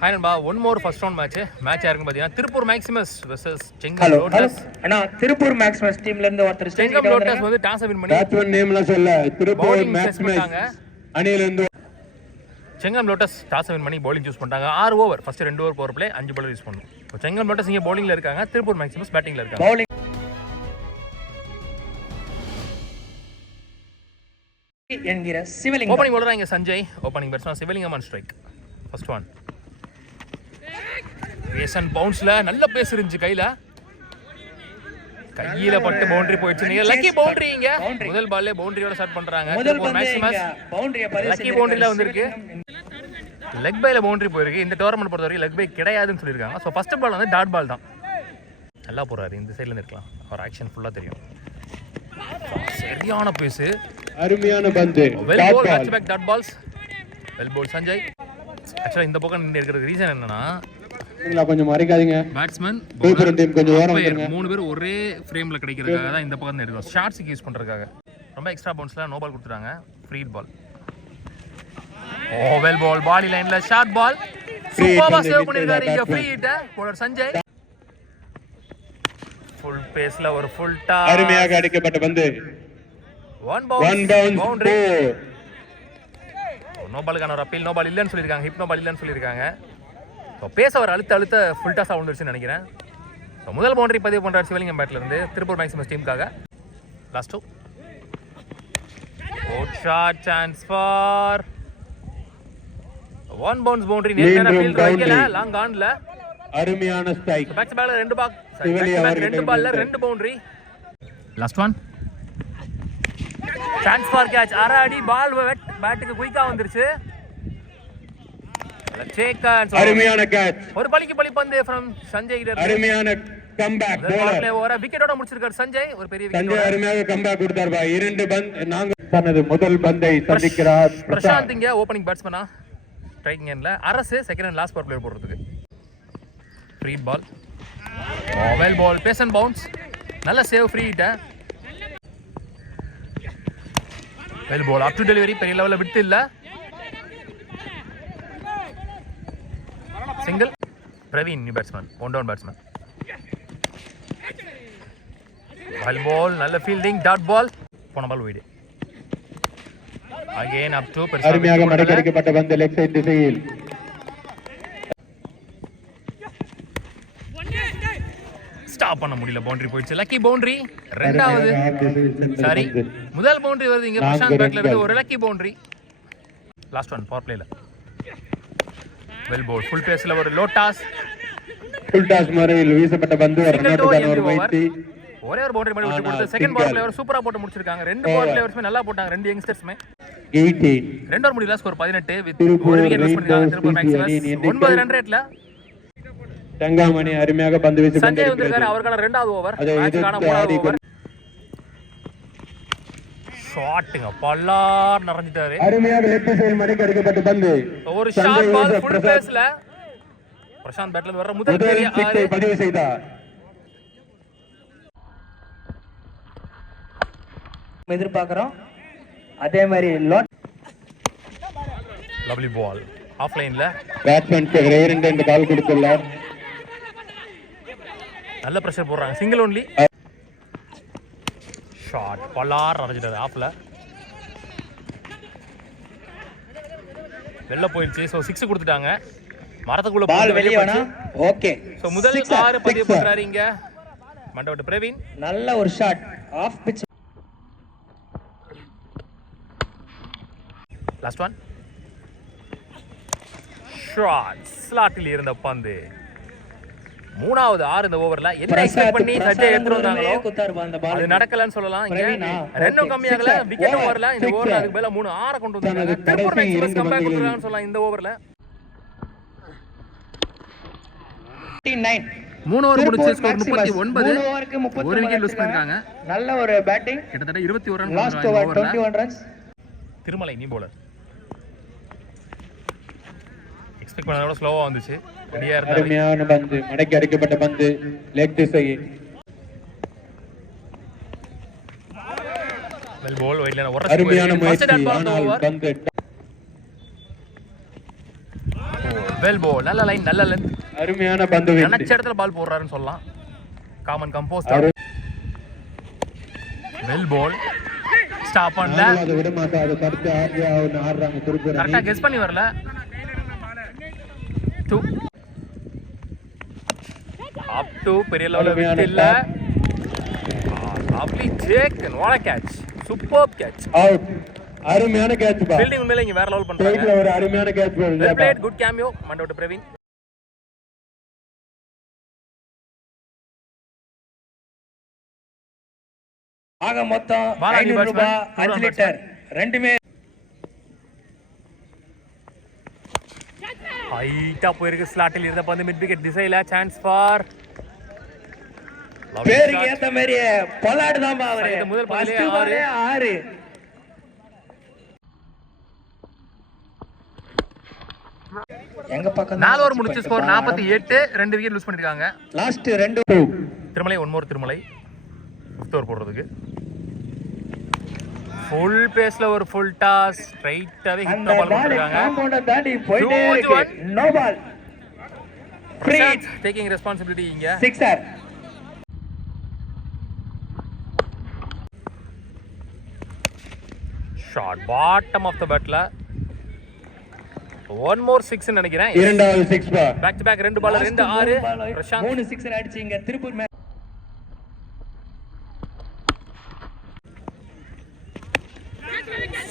Hi நண்பா, one more first round match யாருன்னு பார்த்தீங்கன்னா Tiruppur Maximus versus Chengam Lotus. அண்ணா திருப்பூர் மேக்ஸிமஸ் டீம்ல இருந்து ஒருத்தர் செங்கம் லோட்டஸ் வந்து டாஸ் வின் பண்ணி பேட்ஸ்மேன் நேம்ல சொல்ல திருப்பூர் மேக்ஸிமஸ் அணியில இருந்து செங்கம் லோட்டஸ் டாஸ் வின் பண்ணி பவுலிங் சூஸ் பண்ணிட்டாங்க. 6 over, first 2 over power play 5 ball use பண்ணணும். இப்போ செங்கம் லோட்டஸ் இங்கே பவுலிங்ல இருக்காங்க, திருப்பூர் மேக்ஸிமஸ் பேட்டிங்ல இருக்காங்க. பவுலிங் என்கிற சிவலிங்கம். ஓபனிங் பவுலரா இங்க Sanjay, opening batsman Sivalingam on strike. First one pace and பவுன்ஸ்ல நல்ல பேஸ் இருந்துச்சு, கையில பட்டு பவுண்டரி போயிடுச்சு. நீங்க லக்கி பவுண்டரி இங்க முதல் பால்ல பவுண்டரியோட ஸ்டார்ட் பண்றாங்க. மேக்ஸிமஸ் லக்கி பவுண்டரில வந்திருக்கு, லெக் பைல பவுண்டரி போயிருக்கு. இந்த டோர்னமெண்ட் பொறுத்த வரைக்கும் லெக் பை கிடையாதுன்னு சொல்லியிருக்காங்க. ஸோ ஃபர்ஸ்ட் பால் வந்து டாட் பால் தான். நல்லா போறாரு, இந்த சைட்ல இருந்து இருக்கலாம், அவர் ஆக்ஷன் ஃபுல்லா தெரியும். சரியான பேஸ், அருமையான பந்து, well ball, back to back dot balls, well ball Sanjay. ஆக்சுவலா இந்த பக்கம் நின்று இருக்கிறதுக்கு ரீசன் என்னன்னா, கொஞ்சம் மறைக்காதீங்க பேட்ஸ்மேன் கொஞ்சம் ஓரம் வந்துருங்க. 3 பேர் ஒரே ஃப்ரேம்ல கிடைக்கிறதுக்காக தான் இந்த பக்கம் எடுக்கிறோம், ஷார்ட்ஸ்க்கு யூஸ் பண்றதுக்காக. ரொம்ப எக்ஸ்ட்ரா பவுன்ஸ்ல நோ பால் கொடுத்துட்டாங்க, ஃப்ரீ பால். ஓ வெல் பால், பாடி லைன்ல ஷார்ட் பால், சூப்பரா சேவ் பண்ணிருக்காரு இங்க free hit bowler Sanjay. Full பேஸ்ல ஒரு ஃபுல் டாஸ், அருமையாக அடிக்கப்பட்ட பந்து, ஒன் பவுன்ஸ் பவுண்டரி. நோ பாலுக்கான ஒரு அப்பீல், நோ பால் இல்லன்னு சொல்லிருக்காங்க, ஹிட் நோ பால் இல்லன்னு சொல்லிருக்காங்க. ஸோ பேசவர் அழுத்த ஃபுல் டாஸாக வந்துருச்சுன்னு நினைக்கிறேன். ஸோ முதல் பவுண்டரி பதிவு பண்ணுறாரு சிவலிங்கம் பேட்ல இருந்து திருப்பூர் மேக்ஸிமஸ் டீமுக்காக. Last two shot chance for one bounce boundary. நேரா ஃபீல்டர் வைக்கல, லாங் ஆன்ல அருமையான ஸ்ட்ரைக். பேக் டு பேக்ல 2 பால்ல 2 boundary. Last one chance for catch, அரை அடி பால் பேட்டுக்கு குயிக்கா வந்துருச்சு. அருமையான கேட்ச், ஒரு பலிக்கு பலி பந்து ஃப்ரம் சஞ்சய் கிட்ட. அருமையான கம்பேக் பவுலர், ஒரு விக்கெட்டோட முடிச்சிருக்காரு சஞ்சய், ஒரு பெரிய விக்கெட். சஞ்சய் அருமையாக கம்பேக் கொடுத்தார். 2 பந்து நாங்க தனது முதல் பந்தை சந்திக்கிறார் பிரசாந்த். இங்க ஓபனிங் பேட்ஸ்மேனா ஸ்ட்ரைக்கிங் எண்ட்ல, Arasu second and last power player போடுறதுக்கு. Free ball, well ball, pace and bounce, நல்ல save, free hit. Well ball, up to delivery, பெரிய லெவல்ல விட்டு இல்ல. Single Praveen, new batsman, one down batsman. Well ball, நல்ல ஃபீல்டிங், டாட் பால், போன ball wide. Again up to அருமையாக மடக்கடிக்கப்பட்ட பந்து லெக் சைடு திசையில். ஸ்டாப் பண்ண முடியல, பவுண்டரி போயிடுச்சு. லக்கி பவுண்டரி, ரெண்டாவது சாரி முதல் பவுண்டரி வருது இங்க பிரசாந்த் பேட்ல இருந்து, ஒரு lucky boundary. Last one power பிளேல வெல் பால், ஃபுல் பேஸ்ல ஒரு லோ டாஸ், ஃபுல் டாஸ் முறையில் வீசப்பட்ட பந்து ஒரு ரன்னுக்கான ஒரு முயற்சி. ஒரே ஒரு பவுண்டரி மட்டும் விட்டு கொடுத்து செகண்ட் பால் பிளேயர் சூப்பரா போட்டு முடிச்சிருக்காங்க. 2 பால் பிளேயர்ஸ்மே நல்லா போட்டாங்க, 2 யங்ஸ்டர்ஸ்மே. 18 2 ஓவர் முடியல, ஸ்கோர் 18 வித் ஒரு விக்கெட் மிஸ் பண்ணிருக்காங்க திருப்பூர் மேக்ஸிமஸ். 9 ரன் ரேட்ல தங்கமணி அருமையாக பந்து வீசி சஞ்சய் வந்திருக்காரு, அவர்கான 2வது ஓவர், மேட்ச்கான 3வது ஓவர். ஷாட்டுங்க பல்லார் நிறைஞ்சிட்டாரு, அருமையாக லெஃப்ட் சைடு மடக்கடிக்கப்பட்ட பந்து, ஒரு ஷாட் பால் ஃபுல் பேஸ்ல பிரசாந்த் பேட்ல வர முதல் பெரிய ஆறு பதிவு செய்தார். எதிர்பார்க்கிறோம் அதே மாதிரி லவ்லி பால் ஆஃப் லைன்ல, பேட்ஸ்மேன் 2 பால் கொடுத்துள்ளார். நல்ல பிரஷர் போடுறாங்க, சிங்கிள் ஒன்லி ஷாட் பல்லார் அரைஞ்சிட்டாரு ஆஃப்ல, வெளில போயிடுச்சு. ஸோ 6 கொடுத்துட்டாங்க, மரத்துக்குள்ள பால் வெளியே வேணா. ஓகே, ஸோ முதல் 6 பதிவு பண்றாரு இங்க மண்டவட்டு பிரவீன். நல்ல ஒரு shot off pitch. Last one shot, ஸ்லாட்டில் இருந்த பந்து. 3வது 6 இந்த ஓவர்ல என்ன எக்ஸ்பெக்ட் பண்ணி சஜ்ஜை எடுத்துட்டு வந்தாங்களோ அது நடக்கலன்னு சொல்லலாம். இங்க ரன்னும் கம்மியாகல, விக்கெட்டும் வரல இந்த ஓவர்ல. அதுக்கு மேல 3 6 கொண்டு வந்தாங்க. திருப்பூர் மேக்ஸிமஸ் கம்பேக் கொடுத்தாங்கன்னு சொல்லலாம் இந்த ஓவர்ல. 3 ஓவர் முடிச்சு ஸ்கோர் 39, ஒரு விக்கெட் லூஸ் பண்ணிருக்காங்க. நல்ல ஒரு பேட்டிங், கிட்டத்தட்ட 21 run. Last over 21 runs. Thirumalai நீ பவுலர், எக்ஸ்பெக்ட் பண்ணத விட ஸ்லோவா வந்துச்சு. அருமையான பந்து, மடக்கி அடிக்கப்பட்ட பந்து லெக் திசையில். வெல் பால், வைட் லைன், ஒரு அருமையான முயற்சி, ஆனால் பந்து வெல் போல், நல்ல லைன், நல்ல லென்த், அருமையான பந்து வீச்சு. நினைச்ச இடத்துல பால் போடுறாருன்னு சொல்லலாம். காமன் கம்போஸ்ட். வெல் போல், ஸ்டாப் பண்ணல, அதை விட மாட்டாது. கருத்து ஆர்யா ஒன்று ஆடுறாங்க திருப்பூர். கரெக்டா கெஸ் பண்ணி வரல. 2 அப் டு பெரிய லெவல்ல விட் இல்ல. Lovely Jake, what a catch, super catch. Out. அருமையான கேட்ச் பா. ஃபீல்டிங் உண்மையில இங்க வேற லெவல் பண்றாங்க. ஒரு அருமையான கேட்ச் வெல் போடுங்க. பிளேட், குட் கேமியோ மண்டோட் பிரவீன். ஆக மொத்தம் பாலாஜி 500 ரூபாய், batsman, 5 லிட்டர் ரெண்டுமே. ஹைட்டா போயிருக்கு. ஸ்லாட்டில் இருந்த பந்து மிட் விக்கெட் திசையில. சான்ஸ் ஃபார் பேருக்கு ஏத்த மாதிரி பொலாடு தான் அவரு. இந்த முதல் பந்திலே First ball 6. எங்க பக்கம் 4 ஓவர் முடிச்சு ஸ்கோர் 48. 2 விக்கெட் லூஸ் பண்ணிருக்காங்க. Last 2. Thirumalai one more Thirumalai 5th over போடுறதுக்கு. ஃபுல் பேஸ்ல ஒரு ஃபுல் டாஸ் ஸ்ட்ரைட்டாவே ஹிட் அந்த பால் பால் போட்டுருக்காங்க. காம்பவுண்ட தாண்டி போயிட்டே Huge இருக்கு. one. No ball. Free. Taking responsibility இங்க. Sixer. Shot bottom of the பேட்ல. ஒன் மோர் 6 ன்னு நினைக்கிறேன். இரண்டாவது 6 பா. Back to back 2 ball 2 6. Prashanth 3 sixer அடிச்சீங்க Tiruppur.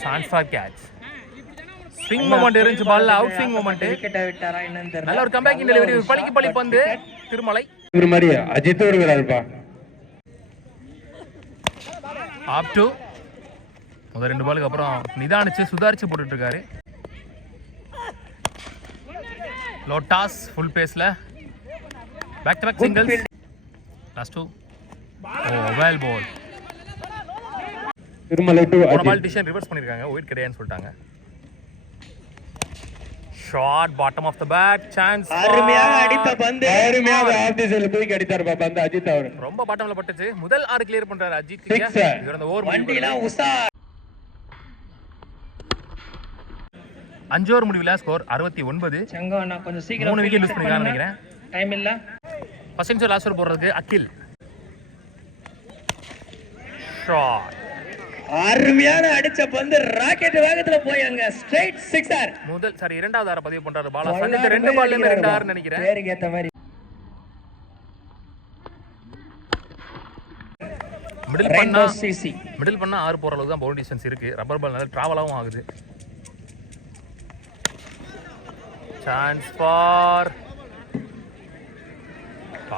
Chance for catch. Swing moment இருந்துச்சு பால்ல. Out swing moment. விக்கெட் விட்டாரா என்னன்னு தெரியல. நல்ல ஒரு கம்பேக்கிங் டெலிவரி. பளிக்கு பளி பந்து திருமலை. ஒரு மாதிரி அஜித் வருகிறாருப்பா. அப் டு முதல் 2 பாலுக்கு அப்புறம் நிதானிச்சு சுதாரிச்சு போட்டுட்டு இருக்காரு. லோட்டாஸ் ஃபுல் பேஸ்ல. Back to back singles. Last 2. Oh well ball. Thirumalai to ஒரு அஜித். பால் டிசிஷன் ரிவர்ஸ் பண்ணிருக்காங்க. ஒயிட் கிடையாதுன்னு சொல்லிட்டாங்க. Shot bottom of the bat. Chance. அருமையாக அடித்த பந்து. அருமையாக ஆஃப் தி சைடுல போய் அடித்தார் பா பந்து அஜித் அவர். ரொம்ப பாட்டம்ல பட்டுச்சு. முதல் 6 கிளியர் பண்றாரு அஜித். Six. இவர் அந்த ஓவர் வண்டிலாம் உசா. 5 ஓவர் முடிவுல ஸ்கோர் 69. செங்கம் நான் கொஞ்சம் சீக்கிரம் 3 விக்கெட் லூஸ் பண்ணிருக்காங்கன்னு நினைக்கிறேன். டைம் இல்ல. ஃபர்ஸ்ட் இன்னிங்ஸ் லாஸ்ட் ஓவர் போடுறதுக்கு அகில். ஷாட். அருமையான அடிச்ச பந்து ராக்கெட் வேகத்துல போய் அங்க ஸ்ட்ரைட் சிக்ஸர். இரண்டாவது ஆற பதிவு பண்றாரு பாலா. சந்தித்த 2 பால்ல 2 ஆறு நினைக்கிறேன். பேருக்கு ஏத்த மாதிரி மிடில் பண்ணா 6 போற அளவுக்கு தான் பவுண்டரி டிஸ்டன்ஸ் இருக்கு. ரப்பர் பால் நல்லா டிராவலாவும் ஆகுது. Chance for.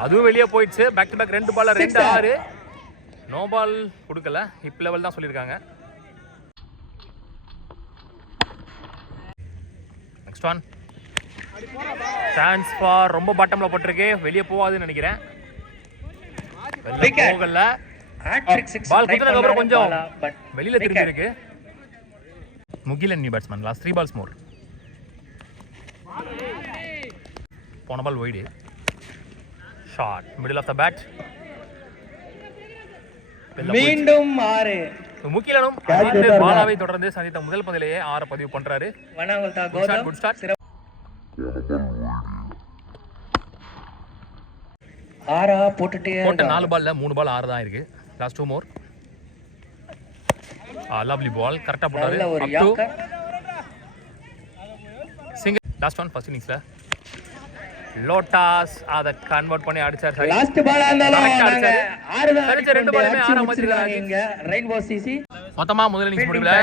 அதுவும் வெளியே போயிடுச்சு. பேக் டு பேக் 2 பால்ல 2 6. நோ பால் கொடுக்கல. ஹிப் லெவல் தான் சொல்லியிருக்காங்க. Next one. Chance for. ரொம்ப பாட்டம்ல போட்டிருக்கு. வெளியே போகாதுன்னு நினைக்கிறேன். போகல. பால் குத்துனதுக்கு அப்புறம் கொஞ்சம் வெளியில திரும்பி இருக்கு. Mugilan new batsman. Last 3 balls more. போன ball wide. Shot middle of the bat. மீண்டும் 6. முகிலனும் பாலாவை தொடர்ந்து சந்தித்த முதல் பந்திலேயே 6 பதிவு பண்றாரு. வணங்கல்தா கோதம். Good start. 6 போட்டுட்டே போட்ட 4 பால்ல 3 பால் 6 தான் இருக்கு. லாஸ்ட் 2 மோர். லவ்லி பால் கரெக்ட்டா போட்டாரு. நல்ல ஒரு up to yorker. Single. Last one first இன்னிங்ஸ்ல லோட்டாஸ் அத கன்வர்ட் பண்ணி அடிச்சார். சரி லாஸ்ட் பால் ஆனாலும் நாங்க 6 தான் சரிச்ச 2 பாலுமே 6 அமைச்சிருக்காங்க இங்க ரெயின்போ சிசி. மொத்தமா முதல் இன்னிங்ஸ் முடிவுல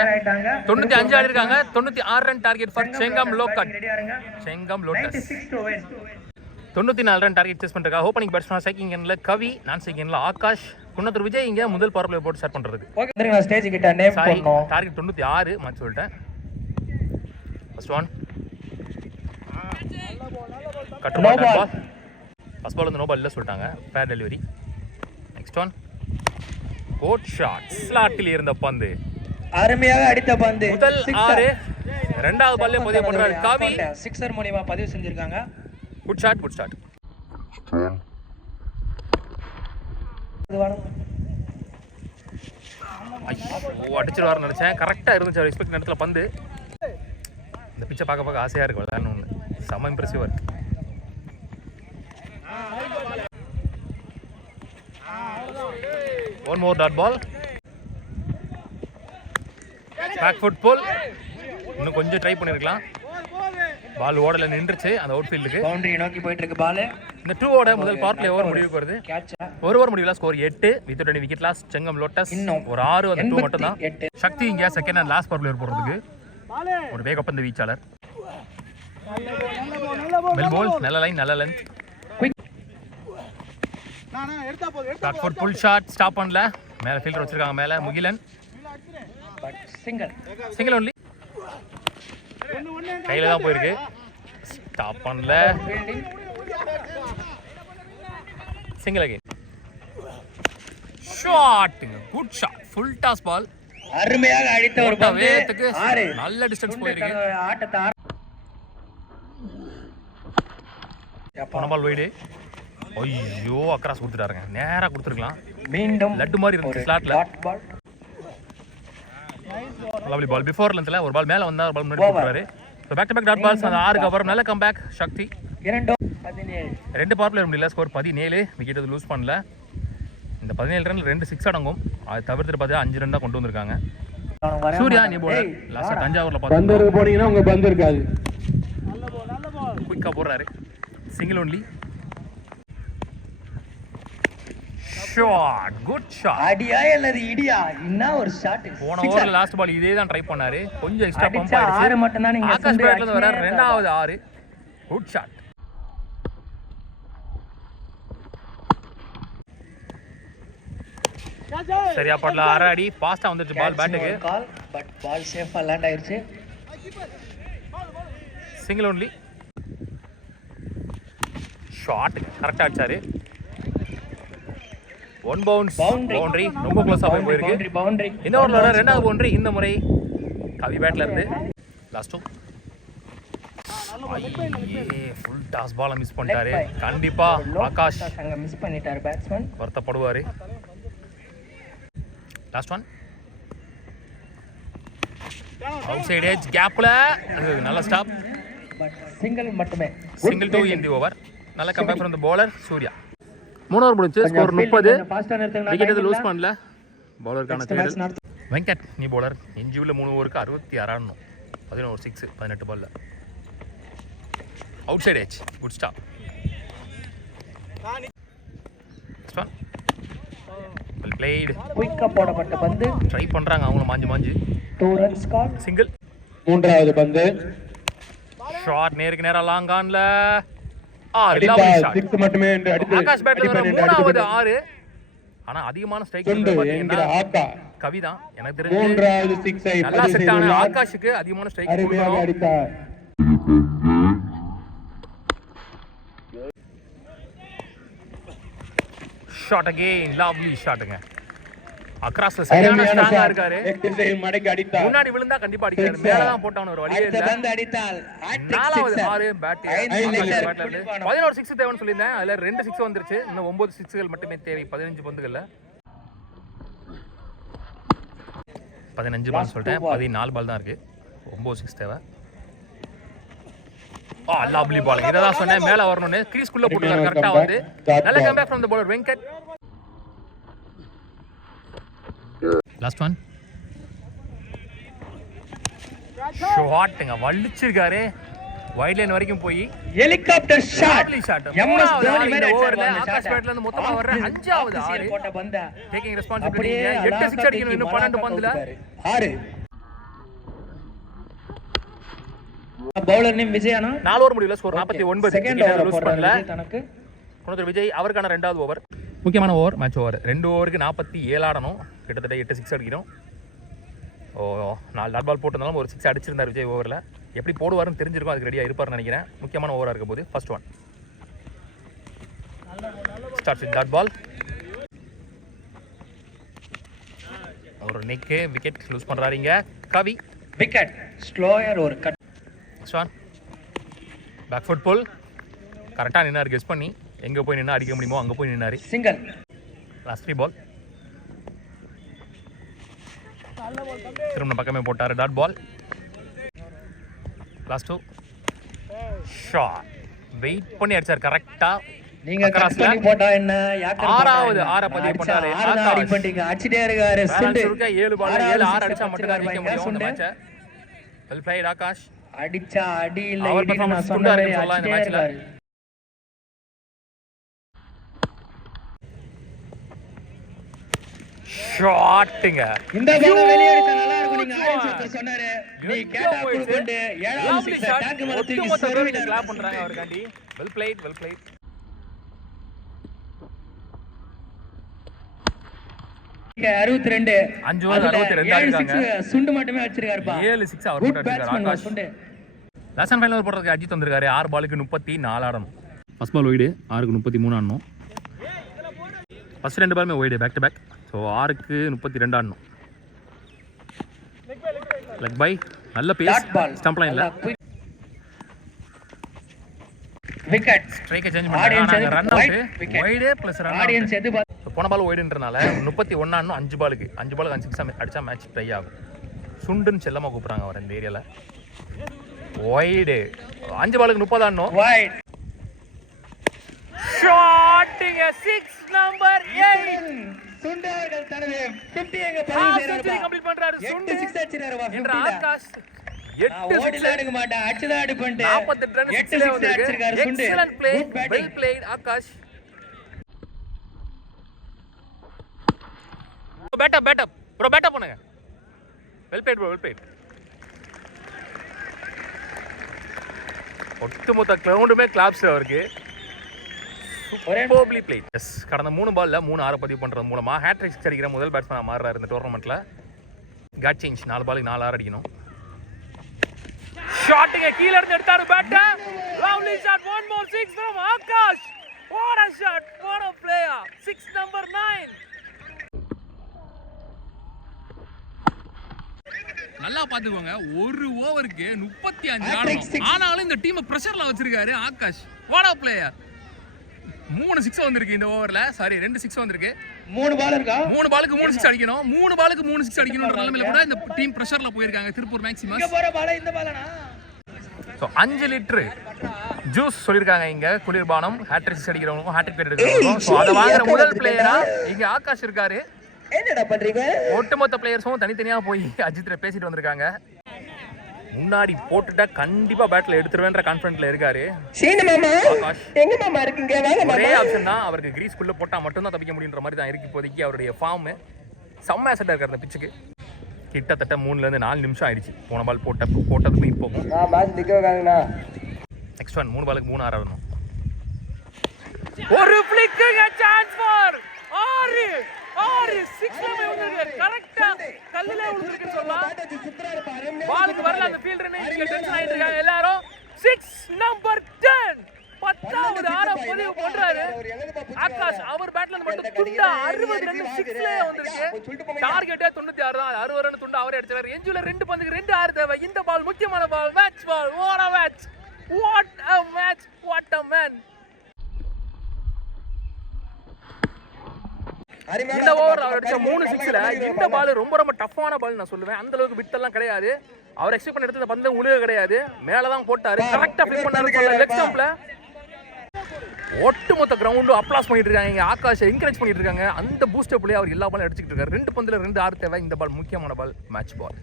95 ஆடி இருக்காங்க. 96 ரன் டார்கெட் ஃபார் செங்கம் லோக்கட். Chengam Lotus 94 run target chase பண்றாங்க. ஓபனிங் பேட்ஸ்மேன் செகண்ட் இன்னிங்ல கவி, நான் செகண்ட் இன்னிங்ல ஆகாஷ், குன்னத்தூர் விஜய் இங்க முதல் பவர் பிளே போட்டு ஸ்டார்ட் பண்றதுக்கு. ஓகே நான் ஸ்டேஜ் கிட்ட நேம் பண்ணனும். டார்கெட் 96 மாத்தி சொல்லிட்டேன். First one cut ball. First ball வந்து நோ பால் இல்ல சொல்லிட்டாங்க. Fair delivery. Next one good shot. ஸ்லாட்டில் இருந்த பந்து. அருமையாக அடித்த பந்து. முதல் 6. இரண்டாவது பால்ல பதிவு பண்றாரு கவி. சிக்ஸர் மூலமா பதிவு செஞ்சிருக்காங்க. Good shot good shot. ஐயோ அடிச்சிருவாருன்னு நினைச்சேன். கரெக்டா இருந்துச்சு. அவர் எக்ஸ்பெக்ட் நேரத்துல பந்து. இந்த பிச்சை பார்க்க ஆசையா இருக்கு விளையாடணும்னு. செம இம்ப்ரெசிவா இருக்கு. One more dot ball. Back foot pull. இன்னும் கொஞ்சம் ட்ரை பண்ணிருக்கலாம். பால் ஓடல நின்றுச்சு அந்த அவுட் ஃபீல்டுக்கு. பவுண்டரி நோக்கி போயிட்டு இருக்கு பால். இந்த 2 ஓட முதல் பார்ட்ல ஓவர் முடிவுக்கு வருது. ஒரு ஓவர் முடிவுல score 8 with 20 wicket loss. Chengam lotus ஒரு 6 அந்த 2 மட்டும் தான். சக்தி இங்க second and last power player போறதுக்கு ஒரு வேகப்பந்து வீச்சாளர். மெல் பால் நல்ல லைன் நல்ல length. Back foot pull shot stop பண்ணல. மேல ஃபீல்டர் வச்சிருக்காங்க மேல முகிலன். Single only. கையில தான் போயிருக்கு. ஸ்டாப் பண்ணல. Single again. Shot good shot full toss ball. அருமையாக அடித்த ஒரு பந்து. நல்ல டிஸ்டன்ஸ் போயிருக்கு. ஆட்டத்தை போன பால் வைடு. ஐயோ அக்ராஸ் கொடுத்துட்டாருங்க. நேரா கொடுத்துருக்கலாம். மீண்டும் லட்டு மாதிரி இருந்துச்சு ஸ்லாட்ல. லவ்லி பால் பிஃபோர் லென்த்ல ஒரு பால் மேல வந்தா ஒரு பால் முன்னாடி போறாரு. So back to back dot balls அந்த 6 கவர் நல்ல கம்பேக் சக்தி. 2 பவர் பிளேயர் முடியல. ஸ்கோர் 17. விக்கெட் அது லூஸ் பண்ணல. இந்த 17 ரன்ல 2 6 அடங்கும். அது தவிர்த்து பார்த்தா 5 ரன் தான் கொண்டு வந்திருக்காங்க. சூர்யா நீ போலர் லாஸ்ட் தஞ்சாவூர்ல பந்து போனீங்கன்னா உங்க பந்து இருக்காது. குயிக்கா போறாரு. Single only. Shot good shot. அடியா அல்லது இடியா என்ன ஒரு ஷாட். போன ஓவர்ல லாஸ்ட் பால் இதே தான் ட்ரை பண்ணாரு. கொஞ்சம் எக்ஸ்ட்ரா பம்ப் ஆயிடுச்சு. 6 மட்டும் தான். நீங்க ஆகாஷ் பேட்ல இருந்து வர இரண்டாவது 6 குட் ஷாட். சரியா படல. அரை அடி ஃபாஸ்டா வந்துருச்சு பால் பேட்டுக்கு. பட் பால் சேஃபா லேண்ட் ஆயிருச்சு. Single only. ஷாட் கரெக்டா அடிச்சாரு. One bounce boundary. ரொம்ப க்ளோஸா போயிருக்கு. பவுண்டரி. இந்த ஓவர்ல வர இரண்டாவது பவுண்டரி இந்த முறை கவி பேட்ல இருந்து. Last full toss ball miss பண்ணிட்டாரு. கண்டிப்பா ஆகாஷ் அங்க மிஸ் பண்ணிட்டாரு பேட்ஸ்மேன். வருத்தப்படுவாரு. Last one. Outside edge கேப்ல நல்ல ஸ்டாப். பட் சிங்கிள் மட்டுமே. Single 2 in the over. நல்ல comeback from the bowler Surya. 3 over முடிஞ்சு ஸ்கோர் 30. விக்கெட் எது லூஸ் பண்ணல. பவுலருக்கான தேடல். வெங்கட் நீ bowler. இன்ஜியூல 3 ஓவருக்கு 66 ஆடணும். 11 6 18 பால்ல. Out side edge good stop. Well plate. குயிக்கா போடப்பட்ட பந்து. ட்ரை பண்றாங்க அவங்க மாஞ்சு 2 ரன்ஸ் கால். சிங்கிள். மூன்றாவது பந்து. ஷாட் நேருக்கு நேரா லாங் ஆன்ல. சிக்ஸ் மட்டுமே என்று அடித்து ஆகாஷ் பேட்ல வர மூணாவது 6. ஆனா அதிகமான ஸ்ட்ரைக் என்கிற ஆக்கா கவி தான் எனக்கு தெரிஞ்சு. மூன்றாவது 6 ஐ நல்லா செட் ஆன ஆகாஷுக்கு அதிகமான ஸ்ட்ரைக் அருமையாக அடித்தார். ஷாட் அகைன் லவ்லி ஷாட்ங்க. அக்ராஸ்ல சரியான ஸ்ட்ராங்கா இருக்காரு. மடக்கி அடித்தார். முன்னாடி விழுந்தா கண்டிப்பா அடிக்காரு. மேல தான் போட்டான ஒரு வழியே இல்ல. பந்து அடித்தால் நாலாவது 6 பேட். 11 6 தேவைன்னு சொல்லியிருந்தேன். அதுல 2 6 வந்துருச்சு. இன்னும் 9 6கள் மட்டுமே தேவை 15 பந்துகள்ல. 15 பால் சொல்லிட்டேன். 14 பால் தான் இருக்கு. 9 6 தேவை. Lovely ball. இததான் சொன்னேன் மேல வரணும்னு. கிரீஸ்குள்ள போட்டுருக்காரு கரெக்டா வந்து. நல்ல comeback from the bowler Venkat. Last one. ஷாட்ங்க வள்ளிச்சிருக்காரு. வைட் லைன் வரைக்கும் போய் ஹெலிகாப்டர் ஷாட். எம்எஸ் தோனி இந்த ஓவர்ல ஆகாஷ் பேட்ல இருந்து மொத்தமா வர 5வது 6 போட்ட பந்த டேக்கிங் ரெஸ்பான்சிபிலிட்டி. 8 6 அடிக்கணும் இன்னும் 12 பந்துல. 6 பவுலர் நேம் விஜயானா. 4 ஓவர் முடியல. ஸ்கோர் 49. செகண்ட் ஓவர் லூஸ் பண்ணல. தனக்கு குணத்தூர் விஜய் அவருக்கான 2வது ஓவர். முக்கியமான ஓவர் மேட்ச் ஓவர். 2 ஓவருக்கு 47 ஆடணும். கிட்டத்தட்ட 8 6 அடிக்கணும். 4 டாட் பால் போட்டிருந்தாலும் ஒரு 6 அடிச்சிருந்தார் விஜய் ஓவரில். எப்படி போடுவாருன்னு தெரிஞ்சிருக்கும். அதுக்கு ரெடியாக இருப்பார்னு நினைக்கிறேன். முக்கியமான ஓவராக இருக்க போது first one. Start with dot ball. ஒரு நெக்கு விக்கெட் லூஸ் பண்ணுறாருங்க கவி. விக்கெட் ஸ்லோயர் ஒரு cut. Next one. Back foot pull. கரெக்டாக நின்னார். கெஸ் பண்ணி எங்கே போய் நின்னா அடிக்க முடியுமோ அங்கே போய் நின்னார். சிங்கிள். Last 3 ball. திரும்ப பக்கமே போட்டார் dot ball. Last 2. Shot wait பண்ணி அடிச்சார் கரெக்டா. நீங்க கட் பண்ணி போட்டா என்ன யாக்கர் ஆறாவது ஆற பதிவு பண்ணாரு. ஆடி பண்ணிங்க அடிச்சிட்டே இருக்காரு. சுண்டு 7 பால் 7 6 அடிச்சா மட்டும் தான் ஜெயிக்க முடியும் இந்த மேட்சை. Well played Akash. அடிச்சா அடி இல்ல அவர் இடி பெர்ஃபார்மன்ஸ் நான் சுண்டா சொன்னேன் இருக்கு சொல்லலாம் இந்த மேட்ச்ல. ஷாட்டுங்க இந்த பால் வெளிய அடிச்சா நல்லா இருக்கும். நீங்க ஆரஞ்சு சிஸ்டர் சொன்னாரு. நீ கேட்டா கொடுத்து 7வது சிக்ஸ் டேங்க் மேல தூக்கி சர்வீஸ் கிளாப் பண்றாங்க அவர்காண்டி. Well played well played. 62 5 over 62 ஆயிருக்காங்க. சுண்டு மட்டுமே அடிச்சிருக்காருப்பா. 7 6 அவர் போட்டு அடிச்சிருக்காரு ஆகாஷ். லாஸ்ட் ஃபைனல் போடுறதுக்கு அஜித் வந்திருக்காரு. 6 பாலுக்கு 34 ஆடணும். ஃபர்ஸ்ட் பால் ஒய்டு 6க்கு 33 ஆடணும். ஃபர்ஸ்ட் 2 பாலுமே wide back to back. So 6க்கு 32 ஆடணும். லெக் பை நல்ல பேஸ் ஸ்டம்ப் லைன்ல விக்கெட் ஸ்ட்ரைக்கை சேஞ்ச் பண்ணாங்க. Run out wide plus run audience எது போன பால் ஒய்டுன்றனால 31 ஆடணும். 5 பாலுக்கு 5 6 அடிச்சா மேட்ச் ட்ரை ஆகும். சுண்டுன்னு செல்லமா கூப்பிடுறாங்க அவர் இந்த ஏரியால. ஒய்டு 5 பாலுக்கு 30 ஆடணும். வைட் ஷாட்டிங் 6 நம்பர் 8 சுண்டர்கள் தனது 50 எங்க செஞ்சுரி கம்ப்ளீட் பண்றாரு. சுண்டு 6 அடிச்சாரு வா என்ற ஆகாஷ் 8 ஓடில அடிக்க மாட்டேன் அடிச்சதா அடி பண்ணிட்டு 48 ரன் 8 6 அடிச்சிருக்காரு Sundu. Excellent play well played Akash. Bat up bro bat up பண்ணுங்க. Well played bro well played. ஒட்டுமொத்த கிரவுண்டுமே கிளாப்ஸ் அவருக்கு. சூப்பர்லி பிளேட். எஸ் கடந்த 3 பால்ல 3 6 பதிவு பண்றது மூலமா ஹேட்ரிக் சிக்ஸ் அடிக்கிற முதல் பேட்ஸ்மேனா மாறுறாரு இந்த டோர்னமெண்ட்ல. காட் சேஞ்ச் 4 பாலுக்கு 4 6 அடிக்கணும். ஷாட்டிங்க கீழ இருந்து எடுத்தாரு bat. Lovely shot one more 6 from Akash. What a shot, what a player. 6 number 9. நல்லா பாத்துக்கோங்க. ஒரு ஓவருக்கு 35 ஆடணும். ஆனாலும் இந்த டீமை பிரஷர்ல வச்சிருக்காரு ஆகாஷ். What ah player. 3 6 வந்திருக்கு இந்த ஓவர்ல. சாரி 2 6 வந்திருக்கு. 3 பால் இருக்கா? 3 பாலுக்கு 3 6 அடிக்கணும். 3 பாலுக்கு 3 6 அடிக்கணும்ன்ற நிலைமையில கூட இந்த டீம் பிரஷர்ல போயிருக்காங்க திருப்பூர் மேக்ஸிமஸ். இங்க போற பால் இந்த பாலனா? சோ 5 லிட்டர் ஜூஸ் சொல்லிருக்காங்க இங்க குளிர்பானம். ஹேட்ரிக் சிக்ஸ் அடிக்கிறவங்களுக்கும் ஹேட்ரிக் பேர் எடுக்கிறவங்களுக்கும். சோ அத வாங்குற முதல் பிளேயரா இங்க ஆகாஷ் இருக்காரு. என்னடா பண்றீங்க? ஒட்டுமொத்த பிளேயர்ஸும் தனித்தனியா போய் அஜித்ர பேசிட்டு வந்திருக்காங்க. முன்னாடி போட்டுட்டா கண்டிப்பா பேட்ல எடுத்துருவேன்ற கான்ஃபிடன்ட்ல இருக்காரு. சீனு மாமா எங்க மாமா இருக்கீங்க? வாங்க மாமா. ஒரே ஆப்ஷன் தான் அவருக்கு கிரீஸ் குள்ள போட்டா மட்டும் தான் தப்பிக்க முடியுன்ற மாதிரி தான் இருக்கு இப்போதைக்கு அவருடைய ஃபார்ம். செம்ம அசெட்டா இருக்காரு அந்த பிச்சுக்கு. கிட்டத்தட்ட 3ல இருந்து 4 நிமிஷம் ஆயிடுச்சு போன பால் போட்டதுக்கும் இப்போவும். மேட்ச் நிக்க வைக்காங்கண்ணா. நெக்ஸ்ட் ஒன் 3 பாலுக்கு 3 ஆடணும். ஒரு ஃபிளிக்குங்க சான்ஸ் ஃபார் 6 6ல விழுந்திருக்கு. கரெக்ட்டா கல்லுல விழுந்திருக்குன்னு சொல்லலாம். பாலுக்கு வரல அந்த ஃபீல்டர் இங்க டென்ஷன் ஆயிட்டு இருக்காங்க எல்லாரும். 6 நம்பர் 10 10வது ஆற பதிவு பண்றாரு ஆகாஷ். அவர் பேட்ல இருந்து மட்டும் துண்டா 60 ரன் 6ல வந்திருக்கு. டார்கெட்டே 96 தான். 60 ரன் துண்டா அவரே அடிச்சாரு. எஞ்சுல 2 பந்துக்கு 2 6 தேவை. இந்த பால் முக்கியமான ball. Match ball. What a match, what a match, what a man. இந்த ஓவர் அவர் அடிச்ச 3 6ல இந்த பால் ரொம்ப ரொம்ப டஃப்பான பால் நான் சொல்லுவேன். அந்த அளவுக்கு விட் எல்லாம் கிடையாது. அவர் எக்ஸ்பெக்ட் பண்ண இடத்துல பந்து உழுக கிடையாது. மேல தான் போட்டாரு. கரெக்ட்டா ஃபிளிக் பண்ணாரு லெக் ஸ்டம்ப்ல. ஒட்டுமொத்த கிரவுண்டும் அப்ளாஸ் பண்ணிட்டு இருக்காங்க. ஆகாஷை என்கரேஜ் பண்ணிட்டு இருக்காங்க. அந்த பூஸ்ட் அப்லயே அவர் எல்லா பாலும் அடிச்சிட்டு இருக்காரு. 2 பந்துல 2 6 தேவை. இந்த பால் முக்கியமான பால். மேட்ச் பால்.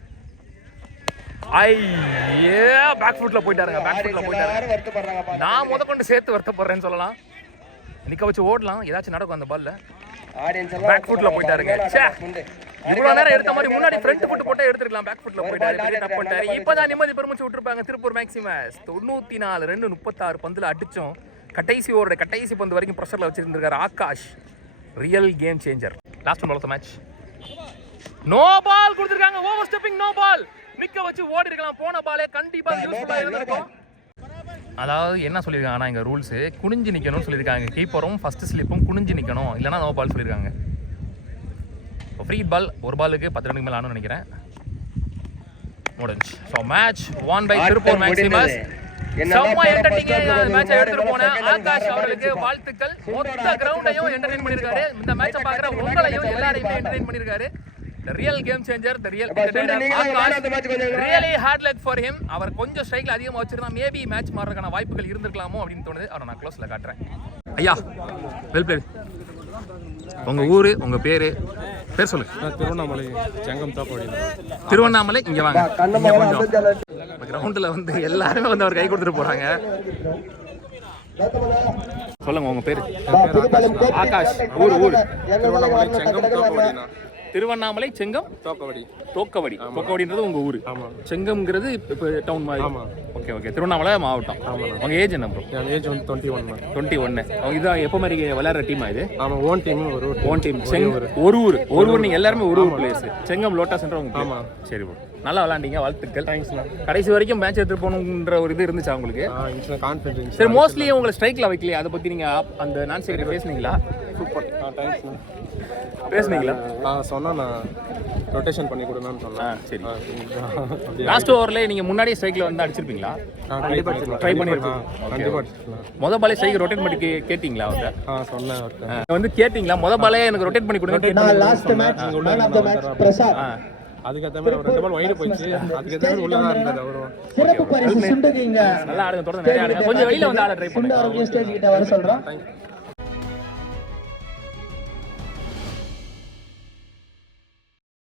ஐயே பேக் ஃபுட்ல போயிட்டாருங்க. பேக் ஃபுட்ல போயிட்டாரு. நான் கொண்டு சேர்த்து வருத்தப்படுறேன்னு சொல்லலாம். நிக்க வச்சு ஓடலாம். ஏதாச்சும் நடக்கும் அந்த பால்ல. பேக் ஃபுட்ல போயிட்டாருங்க. இவ்வளவு நேரம் எடுத்த மாதிரி முன்னாடி ஃப்ரண்ட் ஃபுட் போட்டே எடுத்துக்கலாம். பேக் ஃபுட்ல போயிட்டாரு. டப் பண்ணிட்டாரு. இப்பதான் நிம்மதி பெருமிச்சு விட்டுருப்பாங்க திருப்பூர் மேக்ஸிமஸ். 94 ரன் 36 பந்துல அடிச்சோம். கடைசி ஓவரோட கடைசி பந்து வரைக்கும் பிரஷர்ல வச்சிருந்திருக்காரு Akash. Real game changer. Last one of the match. No ball கொடுத்திருக்காங்க. Over stepping no ball. நிக்க வச்சு ஓடி இருக்கலாம். போன பாலே கண்டிப்பா யூஸ்ஃபுல்லா இருந்திருக்கும். அதாவது என்ன சொல்லியிருக்காங்கன்னா இங்கே ரூல்ஸு குனிஞ்சு நிற்கணும்னு சொல்லியிருக்காங்க. கீப்பரும் ஃபஸ்ட்டு ஸ்லிப்பும் குனிஞ்சு நிற்கணும். இல்லைனா நோ பால் சொல்லியிருக்காங்க. இப்போ ஃப்ரீ பால் ஒரு பாலுக்கு 10 ரன்னுக்கு மேலே ஆனும்னு நினைக்கிறேன். முடிஞ்சு. So match won by Tiruppur Maximus. செம்ம என்டர்டெய்னிங்கா மேட்சை எடுத்துட்டு போன ஆகாஷ் அவர்களுக்கு வாழ்த்துக்கள். மொத்த கிரவுண்டையும் என்டர்டெயின் பண்ணியிருக்காரு. இந்த மேட்சை பார்க்குற உங்களையும் எல்லாரையுமே என்டர்டெயின் பண்ணியிருக்காரு. the real game changer, the real அப்பா, entertainer, சொன்ன நீங்க தான் ஆகாஷ். வேற match கொஞ்சம் Really hard luck for him. அவர் கொஞ்சம் ஸ்ட்ரைக்ல அதிகமா வச்சிருந்தா மேபி மேட்ச் மாறதுக்கான வாய்ப்புகள் இருந்திருக்கலாமோ அப்படின்னு தோணுது. அவரை நான் க்ளோஸ்ல காட்டுறேன். ஐயா வெல் பிளேட். உங்க ஊரு, உங்க பேரு சொல்லு. திருவண்ணாமலை செங்கம் தோக்கவடி. திருவண்ணாமலை இங்க வாங்க. இங்க கொஞ்சம் கிரவுண்ட்ல வந்து எல்லாருமே வந்து அவர் கை கொடுத்துட்டு போறாங்க. சொல்லுங்க உங்க பேரு. ஆகாஷ். ஊர் திருவண்ணாமலை செங்கம் தோக்கவடினா. திருவண்ணாமலை செங்கம் தோக்கவடி. தோக்கவடின்றது உங்க ஊரு. செங்கம்ங்கிறது இப்போ டவுன் மாதிரி. Okay okay. திருவண்ணாமலை மாவட்டம். உங்க ஏஜ் என்ன ப்ரோ? என் ஏஜ் வந்து 21. 21. இதான் எப்போ மாதிரி விளையாடுற டீமா இது? ஆமாம், ஓன் டீம். Own team. ஒரு ஊர் நீங்கள் எல்லாருமே ஒரு ஊர் பிளேயர்ஸ். செங்கம் லோட்டஸ்ன்ற உங்க. ஆமாம், சரி ப்ரோ. நல்லா விளாண்டீங்க, வாழ்த்துக்கள். கடைசி வரைக்கும் மேட்ச் எடுத்துட்டு போகணுன்ற ஒரு இது இருந்துச்சா உங்களுக்கு? கான்ஃபிடன்ஸ். சரி, மோஸ்ட்லி உங்களை ஸ்ட்ரைக்ல வைக்கலையே, அதை பத்தி நீங்க அந்த நான் சரி பேசுனீங்களா? சூப்பர். பேசுனீங்களா? சொன்னா நான் ரொட்டேஷன் பண்ணி கொடுங்கன்னு சொன்னேன். சரி. லாஸ்ட் ஓவர்ல நீங்க முன்னாடியே ஸ்ட்ரைக்ல வந்து அடிச்சிருப்பீங்களா? ட்ரை பண்ணிருக்கோம். முத பாலே ஸ்ட்ரைக் ரொட்டேட் பண்ணி கேட்டிங்களா அவங்க? சொன்னேன். வந்து கேட்டிங்களா முத பாலே எனக்கு ரொட்டேட் பண்ணி கொடுங்க? Last match man of the match Prasad. அதுக்கேற்ற மாதிரி ஒரு 2 பால் வைடு போயிடுச்சு. அதுக்கேற்ற மாதிரி உள்ள தான் இருந்தாரு அவரும். சிறப்பு பரிசு சுண்டுங்க. நல்லா ஆடுங்க, தொடர்ந்து நிறைய ஆடுங்க. கொஞ்சம் வெளியில வந்து ஆட ட்ரை பண்ணுங்க. ஸ்டேஜ் கிட்ட வர சொல்றோம்.